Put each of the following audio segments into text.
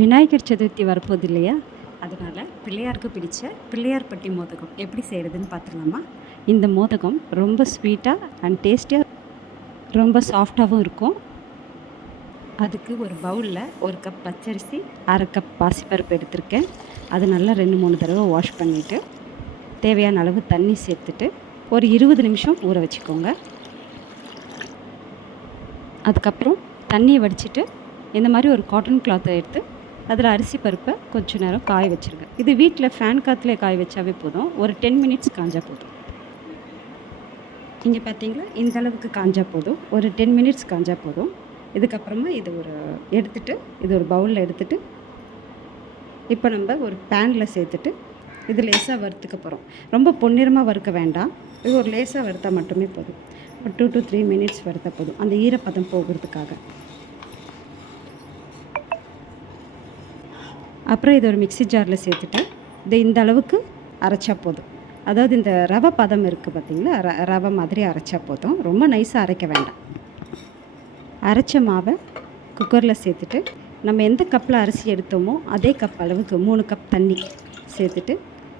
விநாயகர் சதுர்த்தி வரப்போகுது இல்லையா? அதனால் பிள்ளையாருக்கு பிடிச்ச பிள்ளையார் பட்டி மோதகம் எப்படி செய்கிறதுன்னு பார்த்துடலாமா? இந்த மோதகம் ரொம்ப ஸ்வீட்டாக அண்ட் டேஸ்டியாக ரொம்ப சாஃப்டாகவும் இருக்கும். அதுக்கு ஒரு பவுலில் 1 கப் பச்சரிசி, 1/2 கப் பாசிப்பருப்பு எடுத்திருக்கேன். அது நல்லா 2-3 தடவை வாஷ் பண்ணிவிட்டு தேவையான அளவு தண்ணி சேர்த்துட்டு ஒரு 20 நிமிஷம் ஊற வச்சுக்கோங்க. அதுக்கப்புறம் தண்ணியை வடிச்சிட்டு இந்த மாதிரி ஒரு காட்டன் கிளாத்தை எடுத்து அதில் அரிசி பருப்பை கொஞ்சம் நேரம் காய வச்சுருங்க. இது வீட்டில் ஃபேன் காற்றுல காய வச்சாவே போதும். ஒரு 10 மினிட்ஸ் காஞ்சா போதும். இங்கே பார்த்தீங்களா, இந்த அளவுக்கு காஞ்சா போதும். ஒரு 10 மினிட்ஸ் காஞ்சா போதும். இதுக்கப்புறமா இது இது ஒரு பவுலில் எடுத்துகிட்டு இப்போ நம்ம ஒரு பேனில் சேர்த்துட்டு இது லேசாக வறுத்துக்க போகிறோம். ரொம்ப பொன்னிறமாக வறுக்க வேண்டாம். இது ஒரு லேசாக வறுத்தா மட்டுமே போதும். ஒரு 2 to 3 மினிட்ஸ் வறுத்தா போதும், அந்த ஈரப்பதம் போகிறதுக்காக. அப்புறம் இது ஒரு மிக்ஸி ஜாரில் சேர்த்துட்டு இந்த அளவுக்கு அரைச்சா போதும். அதாவது இந்த ரவை பதம் இருக்குது பார்த்தீங்களா, ரவை மாதிரி அரைச்சா போதும். ரொம்ப நைஸாக அரைக்க வேண்டாம். அரைச்ச மாவை குக்கரில் சேர்த்துட்டு நம்ம எந்த கப்பில் அரிசி எடுத்தோமோ அதே கப் அளவுக்கு 3 கப் தண்ணி சேர்த்துட்டு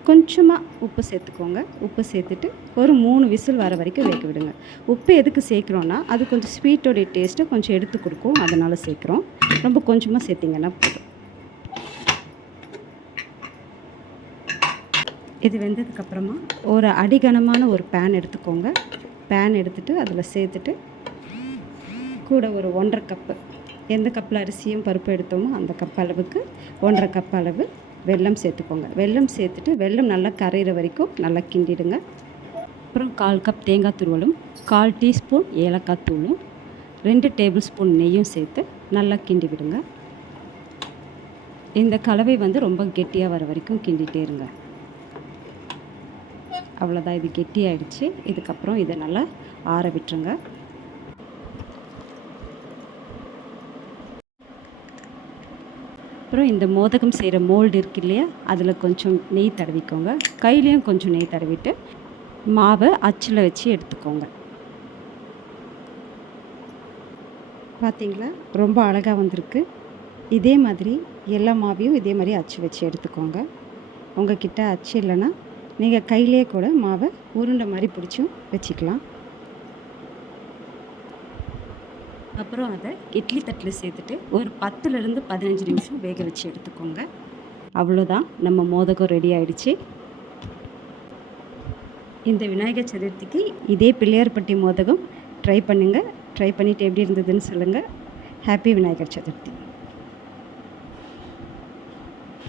கொஞ்சமாக உப்பு சேர்த்துக்கோங்க. உப்பு சேர்த்துட்டு ஒரு 3 விசில் வர வரைக்கும் வேக விடுங்க. உப்பு எதுக்கு சேர்க்குறோன்னா அது கொஞ்சம் ஸ்வீட்டோடைய டேஸ்ட்டை கொஞ்சம் எடுத்து கொடுக்கும், அதனால் சேர்க்குறோம். ரொம்ப கொஞ்சமாக சேர்த்திங்கன்னா போதும். இது வெந்ததுக்கப்புறமா ஒரு அடிகனமான ஒரு பேன் எடுத்துக்கோங்க. பேன் எடுத்துகிட்டு அதில் சேர்த்துட்டு கூட ஒரு 1.5 கப்பு, எந்த கப்பில் அரிசியும் பருப்பு எடுத்தோமோ அந்த கப் அளவுக்கு 1.5 கப் அளவு வெல்லம் சேர்த்துக்கோங்க. வெல்லம் சேர்த்துட்டு வெல்லம் நல்லா கரையிற வரைக்கும் நல்லா கிண்டிடுங்க. அப்புறம் 1/4 கப் தேங்காய் துருவலும், 1/4 டீஸ்பூன் ஏலக்காய் தூளும், 2 டேபிள் ஸ்பூன் நெய்யும் சேர்த்து நல்லா கிண்டி விடுங்க. இந்த கலவை ரொம்ப கெட்டியாக வர வரைக்கும் கிண்டிகிட்டே இருங்க. அவ்வளோதான், இது கெட்டியாயிடுச்சு. இதுக்கப்புறம் இதை நல்லா ஆற விட்டுருங்க. அப்புறம் இந்த மோதகம் செய்கிற மோல்டு இருக்கு இல்லையா, அதில் கொஞ்சம் நெய் தடவிக்கோங்க. கையிலையும் கொஞ்சம் நெய் தடவிட்டு மாவை அச்சில் வச்சு எடுத்துக்கோங்க. பார்த்தீங்களா, ரொம்ப அழகாக வந்திருக்கு. இதே மாதிரி எல்லா மாவையும் இதே மாதிரி அச்சு வச்சு எடுத்துக்கோங்க. உங்கள் கிட்ட அச்சு இல்லைன்னா நீங்கள் கையிலே கூட மாவை உருண்டை மாதிரி பிடிச்சும் வச்சுக்கலாம். அப்புறம் அதை இட்லி தட்டில் சேர்த்துட்டு ஒரு 10லேருந்து 15 நிமிஷம் வேக வச்சு எடுத்துக்கோங்க. அவ்வளோதான், நம்ம மோதகம் ரெடி ஆகிடுச்சு. இந்த விநாயகர் சதுர்த்திக்கு இதே பிள்ளையார் பட்டி மோதகம் ட்ரை பண்ணுங்கள். ட்ரை பண்ணிவிட்டு எப்படி இருந்ததுன்னு சொல்லுங்கள். ஹாப்பி விநாயகர் சதுர்த்தி.